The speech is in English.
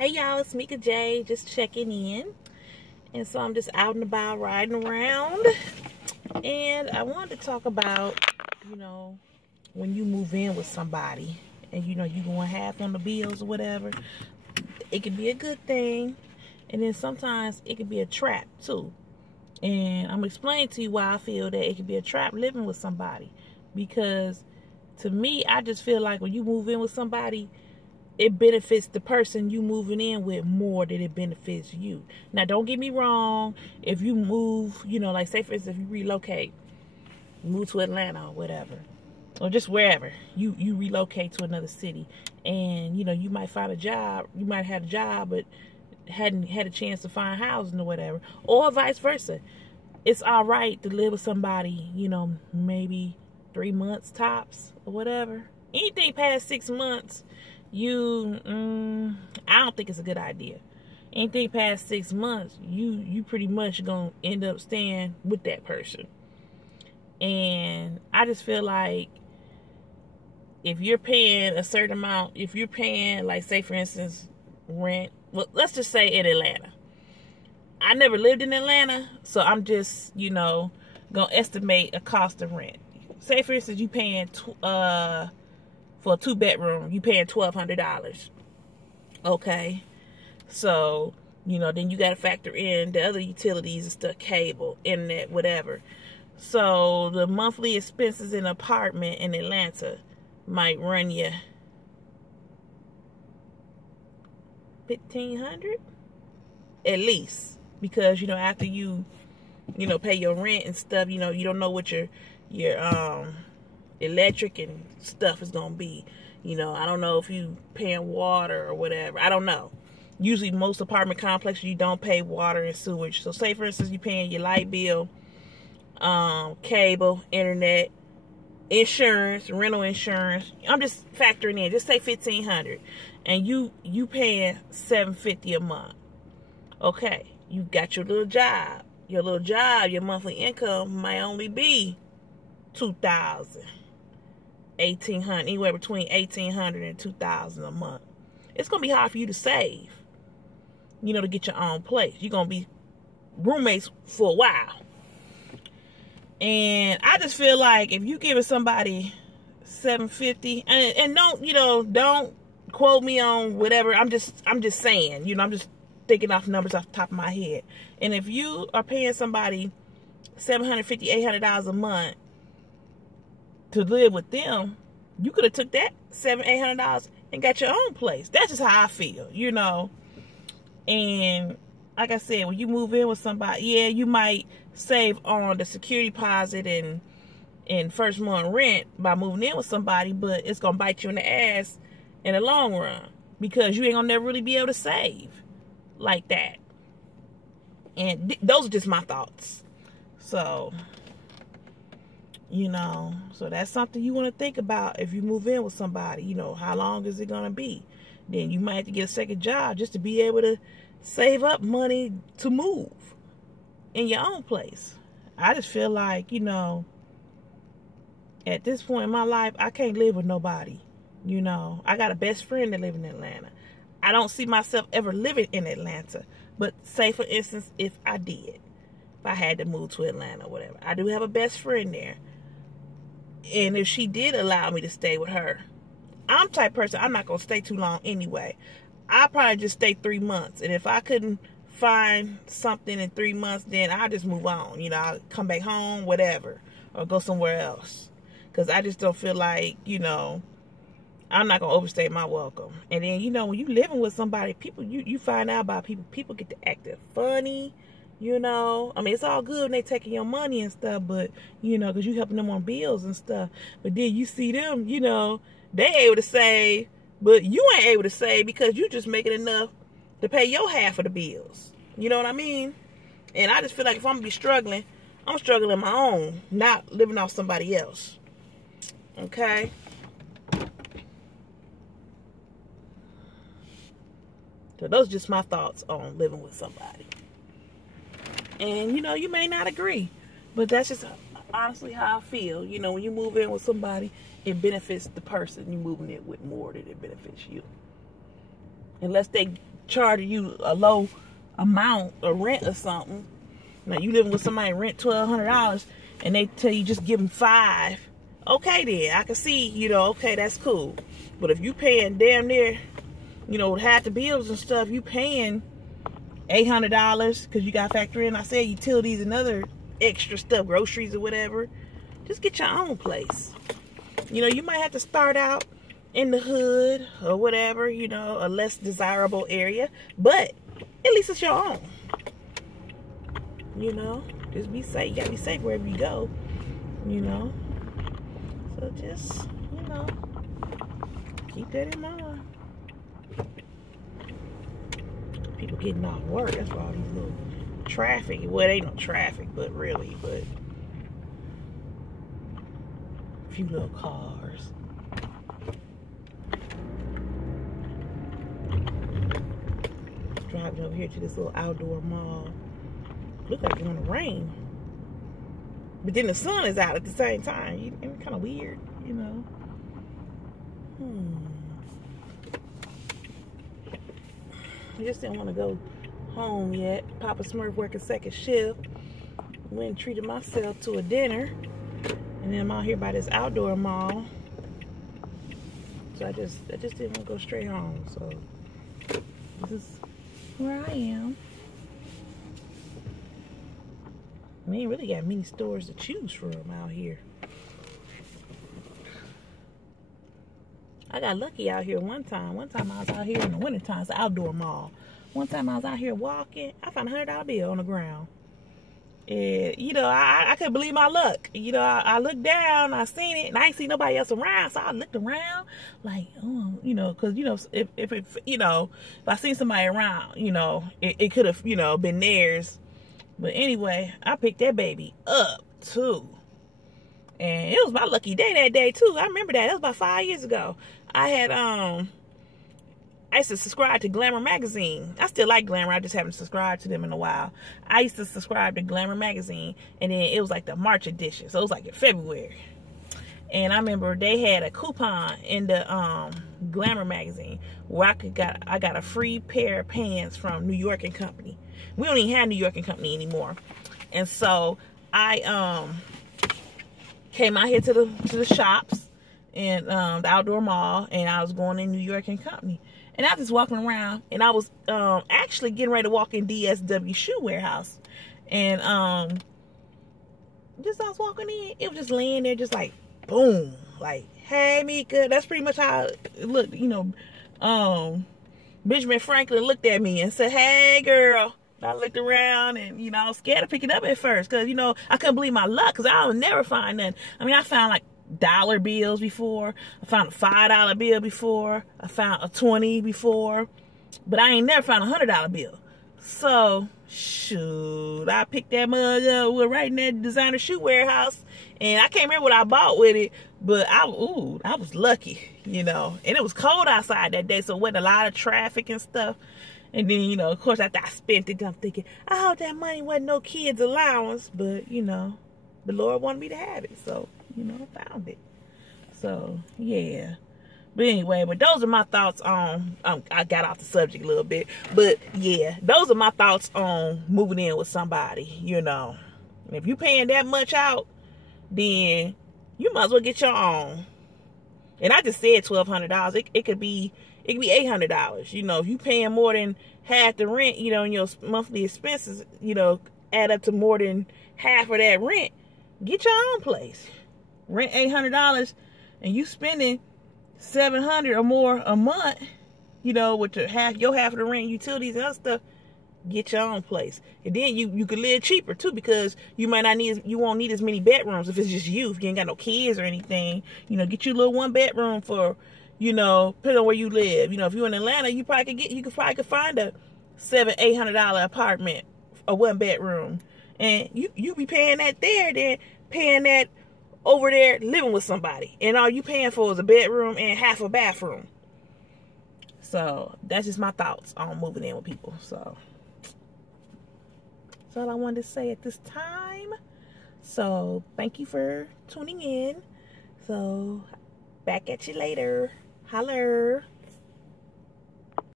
Hey y'all, it's Mika J, just checking in. And so I'm just out and about riding around. And I wanted to talk about, when you move in with somebody and you going half on the bills or whatever, it can be a good thing. And then sometimes it can be a trap too. And I'm explaining to you why I feel that it can be a trap living with somebody. Because to me, I just feel like when you move in with somebody, it benefits the person you moving in with more than it benefits you. Now, don't get me wrong. If you move, like say for instance, if you relocate, move to Atlanta or whatever, or just wherever, you relocate to another city, and you might find a job. You might have a job, but hadn't had a chance to find housing or whatever, or vice versa. It's all right to live with somebody, maybe 3 months tops or whatever. Anything past 6 months, I don't think it's a good idea. Anything past 6 months, you pretty much gonna end up staying with that person. And I just feel like if you're paying a certain amount, if you're paying, like say for instance, rent, well, let's just say in Atlanta. I never lived in Atlanta, so I'm just, gonna estimate a cost of rent. Say for instance, you paying for a 2-bedroom, you paying $1,200. Okay, so then you got to factor in the other utilities and stuff, cable, internet, whatever. So the monthly expenses in an apartment in Atlanta might run you $1,500 at least, because after you pay your rent and stuff, you don't know what your electric and stuff is gonna be. I don't know if you paying water or whatever. I don't know. Usually most apartment complexes you don't pay water and sewage. So say for instance you paying your light bill, cable, internet, insurance, rental insurance. I'm just factoring in. Just say $1,500, and you paying $750 a month. Okay, you got your little job. Your monthly income might only be $2,000. $1,800, anywhere between $1,800 and $2,000 a month. It's gonna be hard for you to save, to get your own place. You're gonna be roommates for a while. And I just feel like if you giving somebody $750, and don't quote me on whatever. I'm just saying, I'm just thinking off numbers off the top of my head. And if you are paying somebody $750, $800 a month to live with them, you could have took that $700, $800 and got your own place. That's just how I feel, And like I said, when you move in with somebody, yeah, you might save on the security deposit and first month rent by moving in with somebody, but it's gonna bite you in the ass in the long run, because you ain't gonna never really be able to save like that. And those are just my thoughts. So so that's something you want to think about if you move in with somebody. How long is it going to be? Then you might have to get a second job just to be able to save up money to move in your own place. I just feel like, at this point in my life, I can't live with nobody. I got a best friend that lives in Atlanta. I don't see myself ever living in Atlanta. But say, for instance, if I had to move to Atlanta or whatever, I do have a best friend there. And if she did allow me to stay with her, I'm the type of person, I'm not going to stay too long anyway. I'll probably just stay 3 months. And if I couldn't find something in 3 months, then I'll just move on. I'll come back home, whatever, or go somewhere else. Because I just don't feel like, I'm not going to overstay my welcome. And then, when you living with somebody, people, you find out about people get to acting funny. It's all good when they taking your money and stuff, but, because you helping them on bills and stuff. But then you see them, they able to save, but you ain't able to save because you just making enough to pay your half of the bills. You know what I mean? And I just feel like if I'm going to be struggling, I'm struggling my own, not living off somebody else. Okay? So those are just my thoughts on living with somebody. And, you may not agree, but that's just honestly how I feel. When you move in with somebody, it benefits the person you're moving in with more than it benefits you. Unless they charging you a low amount of rent or something. Now you living with somebody rent $1,200 and they tell you just give them $5. Okay then, I can see, you know, okay, that's cool. But if you paying damn near, you know, half the bills and stuff, you paying $800 because you got to factor in, I said, utilities and other extra stuff, groceries or whatever. Just get your own place. You know, you might have to start out in the hood or whatever, you know, a less desirable area, but at least it's your own. You know, just be safe. You gotta be safe wherever you go, you know. So just, you know, keep that in mind. People getting off work, that's why all these little traffic, well, it ain't no traffic, but really, but a few little cars. Driving over here to this little outdoor mall. Look like it's gonna rain, but then the sun is out at the same time. It's kind of weird, you know. I just didn't want to go home yet. Papa Smurf working second shift. Went and treated myself to a dinner, and then I'm out here by this outdoor mall. So I just didn't want to go straight home. So this is where I am. We ain't really got many stores to choose from out here. I got lucky out here one time. One time I was out here in the wintertime. It's an outdoor mall. One time I was out here walking. I found a $100 bill on the ground. And, you know, I couldn't believe my luck. You know, I looked down, I seen it, and I ain't seen nobody else around. So I looked around like, oh, you know, because, you know, if you know, if I seen somebody around, you know, it could have, you know, been theirs. But anyway, I picked that baby up, too. And it was my lucky day that day, too. I remember that. That was about 5 years ago. I used to subscribe to Glamour magazine. I still like Glamour. I just haven't subscribed to them in a while. I used to subscribe to Glamour magazine, and then it was like the March edition. So it was like in February. And I remember they had a coupon in the Glamour magazine where I got a free pair of pants from New York & Company. We don't even have New York & Company anymore. And so I came out here to the shops and the outdoor mall, and I was going in New York & Company. And I was just walking around, and I was actually getting ready to walk in DSW Shoe Warehouse. And just I was walking in, it was just laying there just like, boom. Like, hey, Mika. That's pretty much how it looked, you know. Benjamin Franklin looked at me and said, hey, girl. I looked around and, you know, I was scared to pick it up at first because, you know, I couldn't believe my luck because I would never find nothing. I mean, I found like dollar bills before. I found a $5 bill before. I found a 20 before. But I ain't never found a $100 bill. So, shoot, I picked that mug up. We're right in that designer shoe warehouse. And I can't remember what I bought with it. But I was lucky, you know. And it was cold outside that day, so it wasn't a lot of traffic and stuff. And then, you know, of course, after I spent it, I'm thinking, I hope that money wasn't no kids' allowance. But, you know, the Lord wanted me to have it. So, you know, I found it. So, yeah. But anyway, but those are my thoughts on, I got off the subject a little bit. But, yeah, those are my thoughts on moving in with somebody, you know. And if you're paying that much out, then you might as well get your own. And I just said $1,200. It could be $800. You know, if you paying more than half the rent, you know, and your monthly expenses, you know, add up to more than half of that rent, get your own place. Rent $800 and you spending $700 or more a month, you know, with your half of the rent, utilities and other stuff, get your own place. And then you could live cheaper too, because you won't need as many bedrooms if it's just you. If you ain't got no kids or anything, you know, get you a little 1 bedroom for, you know, depending on where you live. You know, if you're in Atlanta, you probably could find a $700-800 apartment, a 1 bedroom, and you be paying that there, then paying that over there living with somebody, and all you paying for is a bedroom and half a bathroom. So that's just my thoughts on moving in with people. So that's all I wanted to say at this time. So thank you for tuning in. So back at you later. Holler.